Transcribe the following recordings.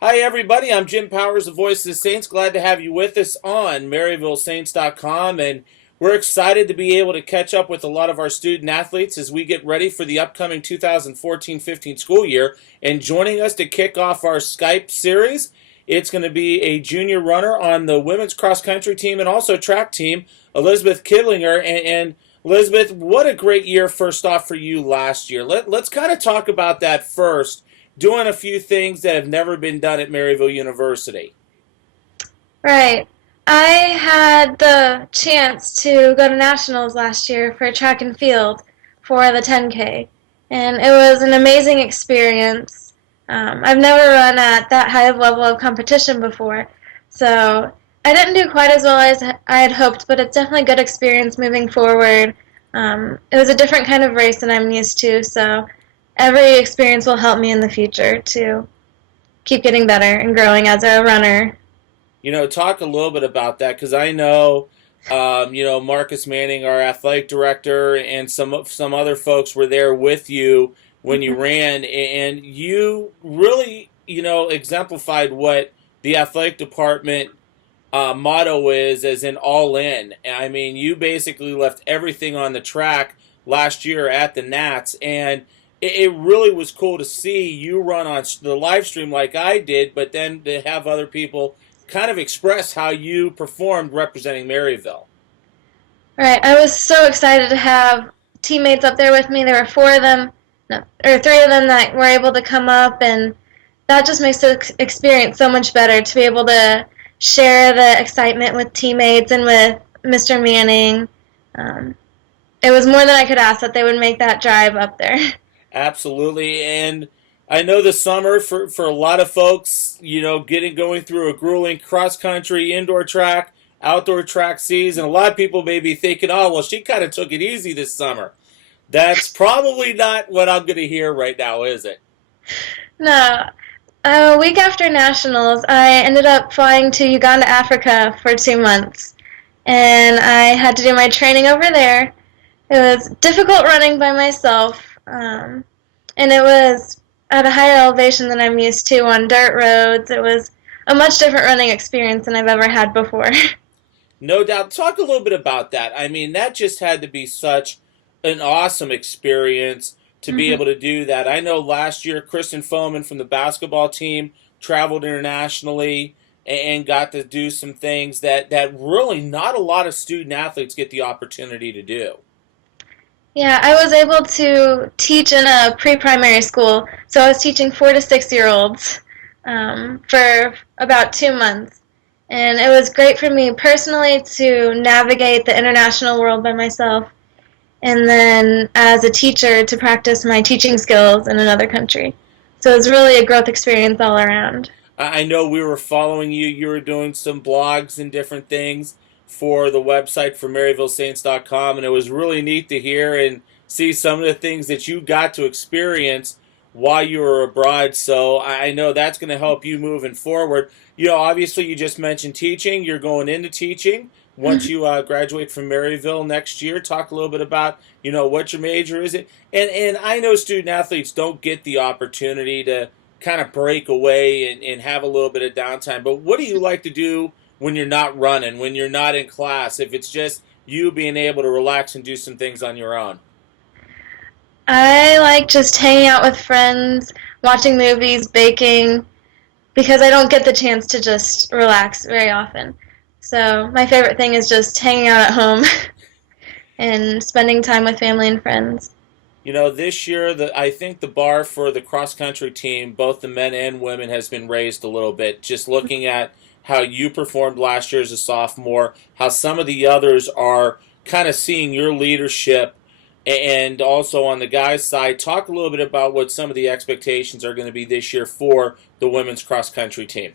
Hi, everybody. I'm Jim Powers, the voice of the Saints. Glad to have you with us on MaryvilleSaints.com. And we're excited to be able to catch up with a lot of our student athletes as we get ready for the upcoming 2014-15 school year. And joining us to kick off our Skype series, it's going to be a junior runner on the women's cross country team and also track team, Elizabeth Kiblinger. And Elizabeth, what a great year, first off, for you last year. Let's kind of talk about that first, doing a few things that have never been done at Maryville University. Right. I had the chance to go to nationals last year for track and field for the 10K, and it was an amazing experience. I've never run at that high of level of competition before, so I didn't do quite as well as I had hoped, but it's definitely a good experience moving forward. It was a different kind of race than I'm used to, so every experience will help me in the future to keep getting better and growing as a runner. Talk a little bit about that because I know, Marcus Manning, our athletic director, and some other folks were there with you when you ran, and you really, exemplified what the athletic department motto is, as in all in. I mean, you basically left everything on the track last year at the Nats, and it really was cool to see you run on the live stream like I did, but then to have other people kind of express how you performed representing Maryville. Right. I was so excited to have teammates up there with me. There were four of them, no, or three of them that were able to come up, and that just makes the experience so much better to be able to share the excitement with teammates and with Mr. Manning. Um, it was more than I could ask that they would make that drive up there. Absolutely. And I know the summer for a lot of folks, going through a grueling cross country, indoor track, outdoor track season, a lot of people may be thinking, oh, well, she kind of took it easy this summer. That's probably not what I'm going to hear right now, is it? No. A week after nationals, I ended up flying to Uganda, Africa for 2 months. And I had to do my training over there. It was difficult running by myself, and it was at a higher elevation than I'm used to on dirt roads. It was a much different running experience than I've ever had before. No doubt. Talk a little bit about that. I mean, that just had to be such an awesome experience to be able to do that. I know last year, Kristen Foman from the basketball team traveled internationally and got to do some things that really not a lot of student athletes get the opportunity to do. Yeah, I was able to teach in a pre-primary school, so I was teaching 4 to 6 year olds for about 2 months. And it was great for me personally to navigate the international world by myself, and then as a teacher to practice my teaching skills in another country. So it was really a growth experience all around. I know we were following you. You were doing some blogs and different things for the website for MaryvilleSaints.com, and it was really neat to hear and see some of the things that you got to experience while you were abroad. So I know that's going to help you moving forward. Obviously, you just mentioned teaching. You're going into teaching once you graduate from Maryville next year. Talk a little bit about what your major is. And I know student athletes don't get the opportunity to kind of break away and have a little bit of downtime. But what do you like to do when you're not running, when you're not in class, if it's just you being able to relax and do some things on your own? I like just hanging out with friends, watching movies, baking, because I don't get the chance to just relax very often. So my favorite thing is just hanging out at home and spending time with family and friends. This year, I think the bar for the cross country team, both the men and women, has been raised a little bit. Just looking at how you performed last year as a sophomore, how some of the others are kind of seeing your leadership, and also on the guys' side, talk a little bit about what some of the expectations are going to be this year for the women's cross country team.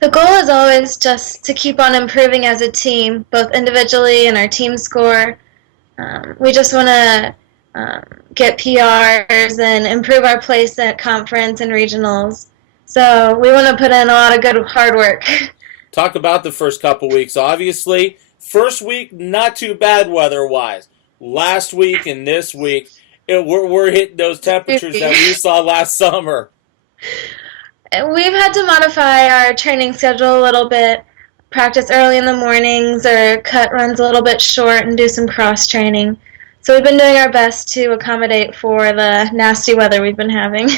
The goal is always just to keep on improving as a team, both individually and our team score. We just want to get PRs and improve our place at conference and regionals. So we want to put in a lot of good hard work. Talk about the first couple weeks. Obviously, first week, not too bad weather-wise. Last week and this week, we're hitting those temperatures that we saw last summer. We've had to modify our training schedule a little bit, practice early in the mornings or cut runs a little bit short and do some cross training. So we've been doing our best to accommodate for the nasty weather we've been having.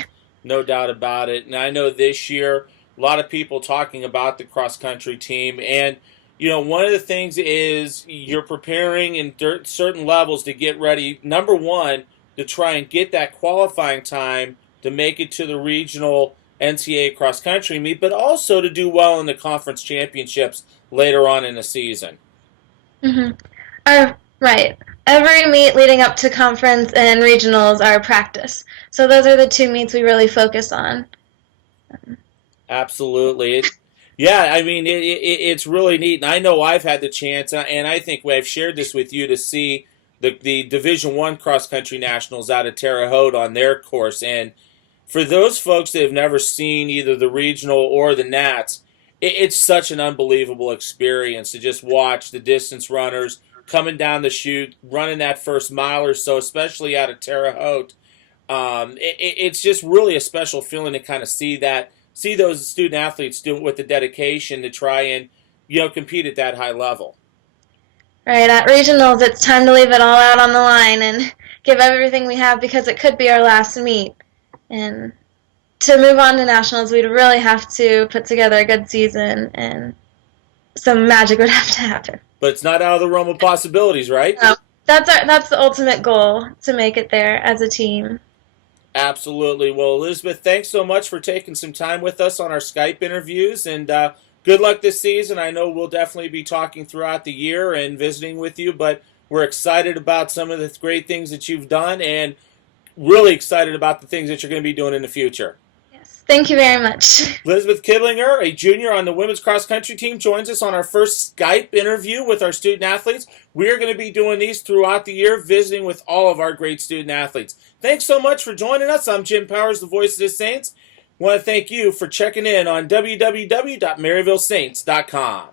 No doubt about it. And I know this year, a lot of people talking about the cross country team. And, one of the things is you're preparing in certain levels to get ready. Number one, to try and get that qualifying time to make it to the regional NCAA cross country meet, but also to do well in the conference championships later on in the season. Right. Every meet leading up to conference and regionals are practice. So those are the two meets we really focus on. Absolutely. It's really neat. And I know I've had the chance, and I think I've shared this with you, to see the Division I cross country nationals out of Terre Haute on their course. And for those folks that have never seen either the regional or the Nats, it's such an unbelievable experience to just watch the distance runners coming down the chute, running that first mile or so, especially out of Terre Haute. It's just really a special feeling to kind of see those student athletes do it with the dedication to try and compete at that high level. Right, at regionals, it's time to leave it all out on the line and give everything we have because it could be our last meet. And to move on to nationals, we'd really have to put together a good season, and some magic would have to happen. But it's not out of the realm of possibilities, right? No, that's the ultimate goal, to make it there as a team. Absolutely. Well, Elizabeth, thanks so much for taking some time with us on our Skype interviews, and good luck this season. I know we'll definitely be talking throughout the year and visiting with you, but we're excited about some of the great things that you've done and really excited about the things that you're going to be doing in the future. Thank you very much. Elizabeth Kiblinger, a junior on the women's cross country team, joins us on our first Skype interview with our student athletes. We are going to be doing these throughout the year, visiting with all of our great student athletes. Thanks so much for joining us. I'm Jim Powers, the voice of the Saints. I want to thank you for checking in on www.maryvillesaints.com.